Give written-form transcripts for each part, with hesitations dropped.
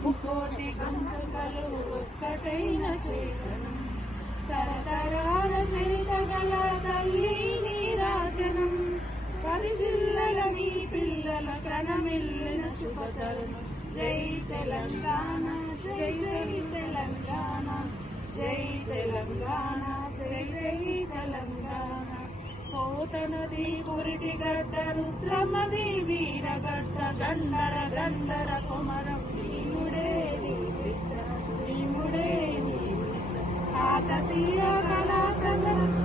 ముకోటి గంతుకలు ఒక్కటైన చేతనం తరతరాల సైతగల తల్లి నీరాజనం పది జిల్లల నీ పిల్లల కనమిల్లిన శుభతరుణం జై తెలంగాణ జై జై తెలంగాణ జై తెలంగాణ జై జై తెలంగాణ పోతనది పురిటి గడ్డ రుద్రమది వీరగడ్డ గండర గండర కొమరం భీముడే నీ బిడ్డ భీముడే నీ బిడ్డ కాకతీయ కళా ప్రజలమక్క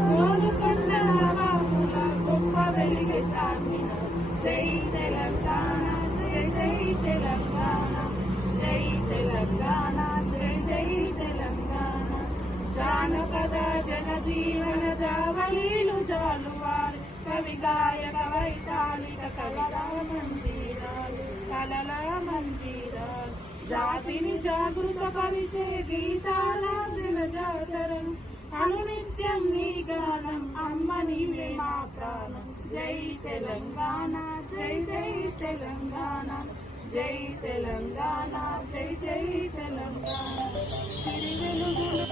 గోలుకొండ బాబుల గొప్ప వెలిగే చార్మిన జై తెలంగాణ జై జై తెలంగాణ జై తెలంగాణ జై జై తెలంగాణ జానపద జనజీవన జావలీలు జాలువారు కవి గాయక వైతాళిక కళల మంజీరాలు కళల మంజీరాలు జాతిని జాగృత పరిచే గీతాల జనజాతరం అనునిత్యం నీ గానం అమ్మ నీవే మా ప్రాణం జై తెలంగాణ జై జై తెలంగాణ జై తెలంగాణ జై జై తెలంగాణ సిరి వెలుగులు